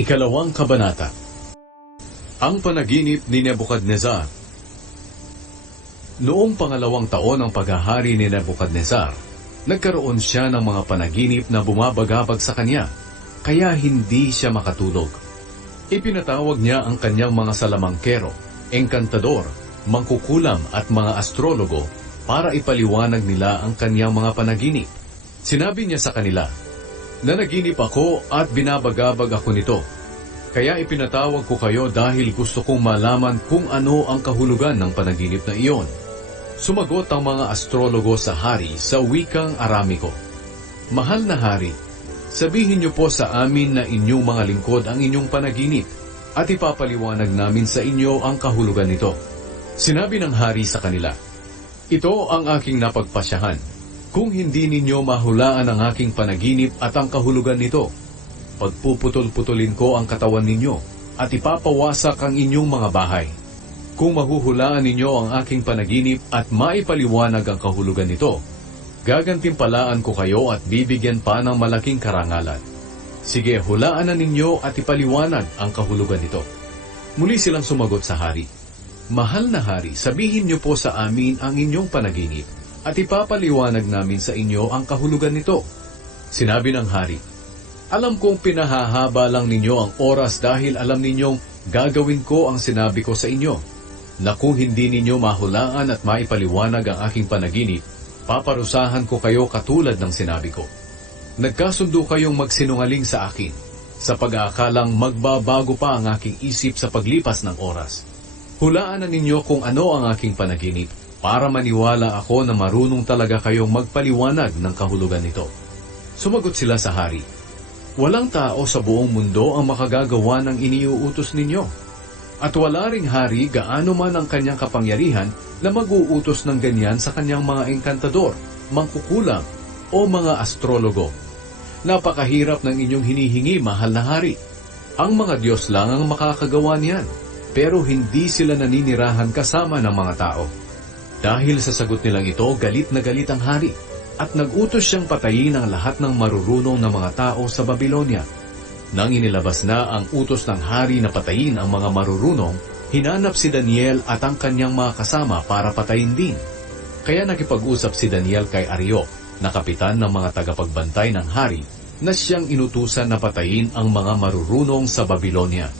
Ikalawang Kabanata. Ang panaginip ni Nebuchadnezzar. Noong pangalawang taon ng paghahari ni Nebuchadnezzar, nagkaroon siya ng mga panaginip na bumabagabag sa kanya, kaya hindi siya makatulog. Ipinatawag niya ang kanyang mga salamangkero, engkantador, mangkukulam at mga astrologo para ipaliwanag nila ang kanyang mga panaginip. Sinabi niya sa kanila, "Nanaginip ako at binabagabag ako nito. Kaya ipinatawag ko kayo dahil gusto kong malaman kung ano ang kahulugan ng panaginip na iyon." Sumagot ang mga astrologo sa hari sa wikang Aramiko, "Mahal na hari, sabihin niyo po sa amin na inyong mga lingkod ang inyong panaginip at ipapaliwanag namin sa inyo ang kahulugan nito." Sinabi ng hari sa kanila, "Ito ang aking napagpasyahan. Kung hindi ninyo mahulaan ang aking panaginip at ang kahulugan nito, pagpuputol-putulin ko ang katawan ninyo at ipapawasak ang inyong mga bahay. Kung mahuhulaan ninyo ang aking panaginip at maipaliwanag ang kahulugan nito, gagantimpalaan ko kayo at bibigyan pa ng malaking karangalan. Sige, hulaan na ninyo at ipaliwanag ang kahulugan nito." Muli silang sumagot sa hari, "Mahal na hari, sabihin niyo po sa amin ang inyong panaginip at ipapaliwanag namin sa inyo ang kahulugan nito." Sinabi ng hari, "Alam kong pinahahaba lang ninyo ang oras dahil alam ninyong gagawin ko ang sinabi ko sa inyo, na kung hindi ninyo mahulaan at maipaliwanag ang aking panaginip, paparusahan ko kayo katulad ng sinabi ko. Nagkasundo kayong magsinungaling sa akin, sa pag-aakalang magbabago pa ang aking isip sa paglipas ng oras. Hulaan na ninyo kung ano ang aking panaginip, para maniwala ako na marunong talaga kayong magpaliwanag ng kahulugan nito." Sumagot sila sa hari, "Walang tao sa buong mundo ang makagagawa ng iniuutos ninyo. At wala ring hari gaano man ang kanyang kapangyarihan na mag-uutos ng ganyan sa kanyang mga engkantador, mangkukulam o mga astrologo. Napakahirap ng inyong hinihingi, mahal na hari. Ang mga Diyos lang ang makakagawa niyan, pero hindi sila naninirahan kasama ng mga tao." Dahil sa sagot nilang ito, galit na galit ang hari at nag-utos siyang patayin ang lahat ng marurunong na mga tao sa Babylonia. Nang inilabas na ang utos ng hari na patayin ang mga marurunong, hinanap si Daniel at ang kanyang mga kasama para patayin din. Kaya nakipag-usap si Daniel kay Ariok, na kapitan ng mga tagapagbantay ng hari, na siyang inutusan na patayin ang mga marurunong sa Babylonia.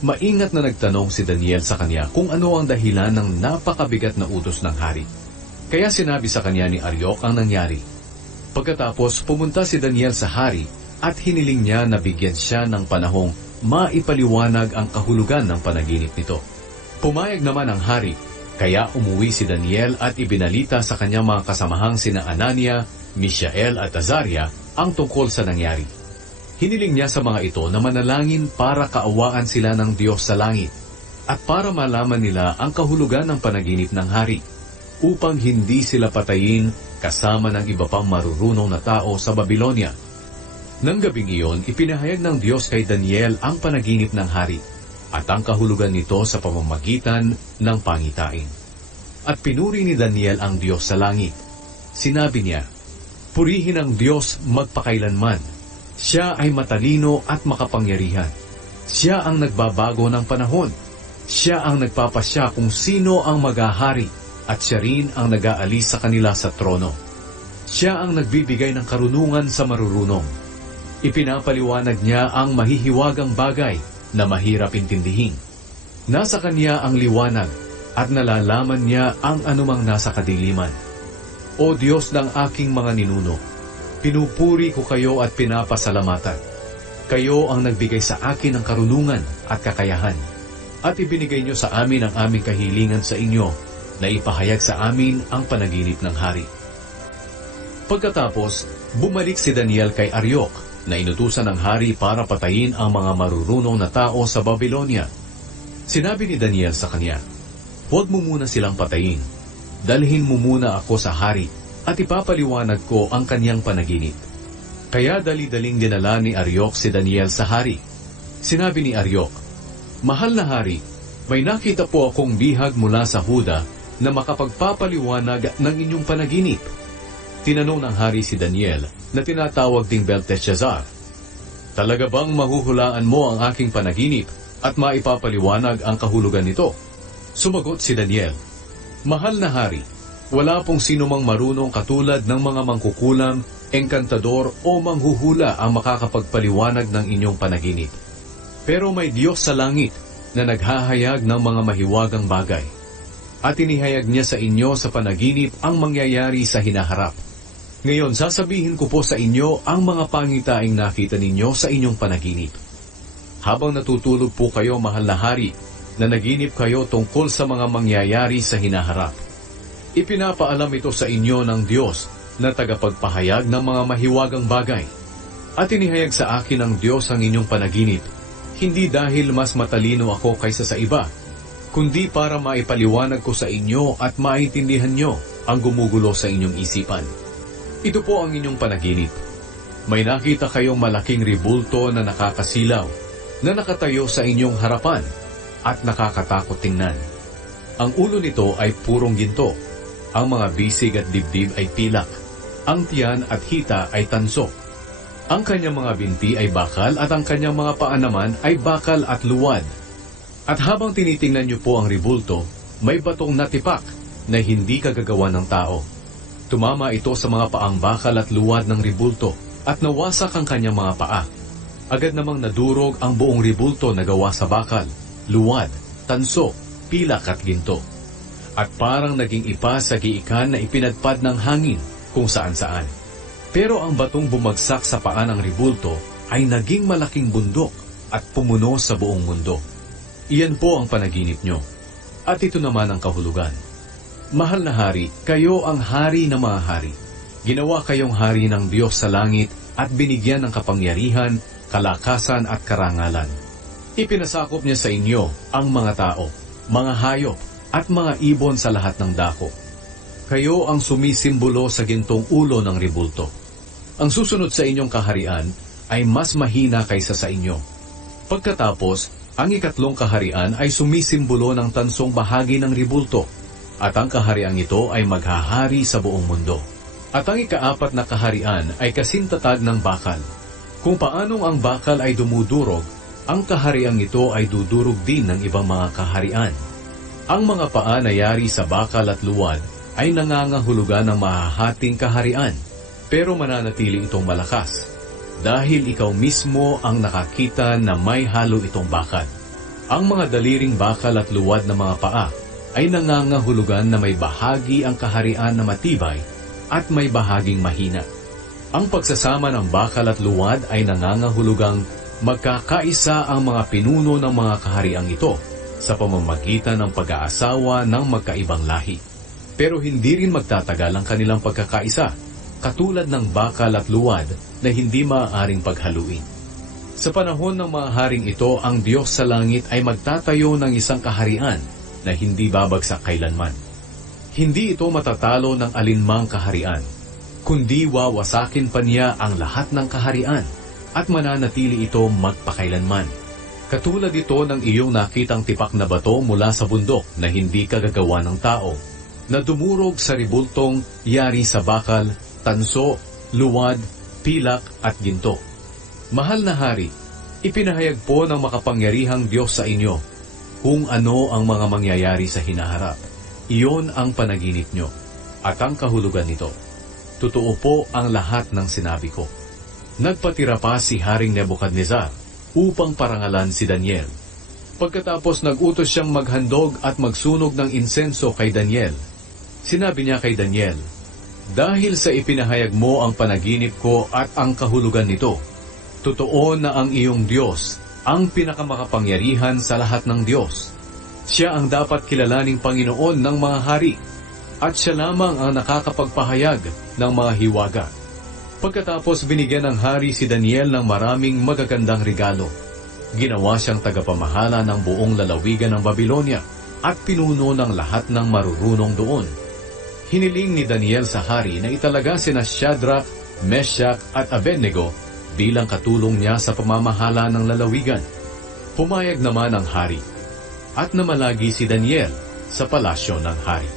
Maingat na nagtanong si Daniel sa kanya kung ano ang dahilan ng napakabigat na utos ng hari. Kaya sinabi sa kanya ni Ariok ang nangyari. Pagkatapos pumunta si Daniel sa hari at hiniling niya na bigyan siya ng panahong maipaliwanag ang kahulugan ng panaginip nito. Pumayag naman ang hari, kaya umuwi si Daniel at ibinalita sa kanyang mga kasamahang sina Anania, Mishael at Azaria ang tungkol sa nangyari. Hiniling niya sa mga ito na manalangin para kaawaan sila ng Diyos sa langit at para malaman nila ang kahulugan ng panaginip ng hari, upang hindi sila patayin kasama ng iba pang marurunong na tao sa Babylonia. Nang gabing iyon, ipinahayag ng Diyos kay Daniel ang panaginip ng hari at ang kahulugan nito sa pamamagitan ng pangitain. At pinuri ni Daniel ang Diyos sa langit. Sinabi niya, "Purihin ang Diyos magpakailanman. Siya ay matalino at makapangyarihan. Siya ang nagbabago ng panahon. Siya ang nagpapasya kung sino ang maghahari at siya rin ang nag-aalis sa kanila sa trono. Siya ang nagbibigay ng karunungan sa marurunong. Ipinapaliwanag niya ang mahihiwagang bagay na mahirap intindihin. Nasa kanya ang liwanag at nalalaman niya ang anumang nasa kadiliman. O Diyos ng aking mga ninuno, pinupuri ko kayo at pinapasalamatan. Kayo ang nagbigay sa akin ng karunungan at kakayahan, at ibinigay niyo sa amin ang aming kahilingan sa inyo, na ipahayag sa amin ang panaginip ng hari." Pagkatapos, bumalik si Daniel kay Ariok, na inutusan ng hari para patayin ang mga marurunong na tao sa Babylonia. Sinabi ni Daniel sa kanya, "Huwag mo muna silang patayin. Dalhin mo muna ako sa hari at ipapaliwanag ko ang kanyang panaginip." Kaya dali-daling dinala ni Ariok si Daniel sa hari. Sinabi ni Ariok, "Mahal na hari, may nakita po akong bihag mula sa Huda na makapagpapaliwanag ng inyong panaginip." Tinanong ng hari si Daniel, na tinatawag ding Belteshazzar, Talaga bang mahuhulaan mo ang aking panaginip at maipapaliwanag ang kahulugan nito? Sumagot si Daniel, Mahal na hari, wala pong sinumang marunong katulad ng mga mangkukulam, engkantador o manghuhula ang makakapagpaliwanag ng inyong panaginip. Pero may Diyos sa langit na naghahayag ng mga mahiwagang bagay. At inihayag niya sa inyo sa panaginip ang mangyayari sa hinaharap. Ngayon, sasabihin ko po sa inyo ang mga pangitaing nakita ninyo sa inyong panaginip. Habang natutulog po kayo, mahal na hari, na naginip kayo tungkol sa mga mangyayari sa hinaharap. Ipinapaalam ito sa inyo ng Diyos na tagapagpahayag ng mga mahiwagang bagay. At inihayag sa akin ng Diyos ang inyong panaginip, hindi dahil mas matalino ako kaysa sa iba, kundi para maipaliwanag ko sa inyo at maintindihan nyo ang gumugulo sa inyong isipan. Ito po ang inyong panaginip. May nakita kayong malaking ribulto na nakakasilaw, na nakatayo sa inyong harapan at nakakatakot tingnan. Ang ulo nito ay purong ginto, ang mga bisig at dibdib ay pilak, ang tiyan at hita ay tanso. Ang kanyang mga binti ay bakal at ang kanyang mga paa naman ay bakal at luwad. At habang tinitingnan niyo po ang ribulto, may batong natipak na hindi kagagawa ng tao. Tumama ito sa mga paang bakal at luwad ng ribulto at nawasak ang kanyang mga paa. Agad namang nadurog ang buong ribulto na gawa sa bakal, luwad, tanso, pilak at ginto. At parang naging ipa sa giikan na ipinadpad ng hangin kung saan-saan. Pero ang batong bumagsak sa paa ng ribulto ay naging malaking bundok at pumuno sa buong mundo. Iyan po ang panaginip nyo. At ito naman ang kahulugan. Mahal na hari, kayo ang hari ng mga hari. Ginawa kayong hari ng Diyos sa langit at binigyan ng kapangyarihan, kalakasan at karangalan. Ipinasakop niya sa inyo ang mga tao, mga hayop at mga ibon sa lahat ng dako. Kayo ang sumisimbolo sa gintong ulo ng ribulto. Ang susunod sa inyong kaharian ay mas mahina kaysa sa inyo. Pagkatapos, ang ikatlong kaharian ay sumisimbolo ng tansong bahagi ng ribulto, at ang kahariang ito ay maghahari sa buong mundo. At ang ikaapat na kaharian ay kasintatag ng bakal. Kung paanong ang bakal ay dumudurog, ang kahariang ito ay dudurog din ng ibang mga kaharian. Ang mga paa na yari sa bakal at luwad ay nangangahulugan ng mahahating kaharian, pero mananatili itong malakas, dahil ikaw mismo ang nakakita na may halo itong bakal. Ang mga daliring bakal at luwad na mga paa ay nangangahulugan na may bahagi ang kaharian na matibay at may bahaging mahina. Ang pagsasama ng bakal at luwad ay nangangahulugang magkakaisa ang mga pinuno ng mga kahariang ito sa pamamagitan ng pag-aasawa ng magkaibang lahi. Pero hindi rin magtatagal ang kanilang pagkakaisa, katulad ng bakal at luwad na hindi maaaring paghaluin. Sa panahon ng mga haring ito, ang Diyos sa langit ay magtatayo ng isang kaharian na hindi babagsak kailanman. Hindi ito matatalo ng alinmang kaharian, kundi wawasakin pa niya ang lahat ng kaharian at mananatili ito magpakailanman. Katulad ito ng iyong nakitang tipak na bato mula sa bundok na hindi kagagawa ng tao, na dumurog sa ribultong yari sa bakal, tanso, luwad, pilak at ginto. Mahal na hari, ipinahayag po ng makapangyarihang Diyos sa inyo kung ano ang mga mangyayari sa hinaharap. Iyon ang panaginip nyo at ang kahulugan nito. Totoo po ang lahat ng sinabi ko. Nagpatira pa si Haring Nebukadnezar upang parangalan si Daniel. Pagkatapos nag-utos siyang maghandog at magsunog ng insenso kay Daniel. Sinabi niya kay Daniel, dahil sa ipinahayag mo ang panaginip ko at ang kahulugan nito, totoo na ang iyong Diyos ang pinakamakapangyarihan sa lahat ng Diyos. Siya ang dapat kilalaning Panginoon ng mga hari, at siya lamang ang nakakapagpahayag ng mga hiwaga. Pagkatapos binigyan ng hari si Daniel ng maraming magagandang regalo. Ginawa siyang tagapamahala ng buong lalawigan ng Babylonia at pinuno ng lahat ng marurunong doon. Hiniling ni Daniel sa hari na italaga sina Shadrach, Meshach at Abednego bilang katulong niya sa pamamahala ng lalawigan. Pumayag naman ang hari, at namalagi si Daniel sa palasyo ng hari.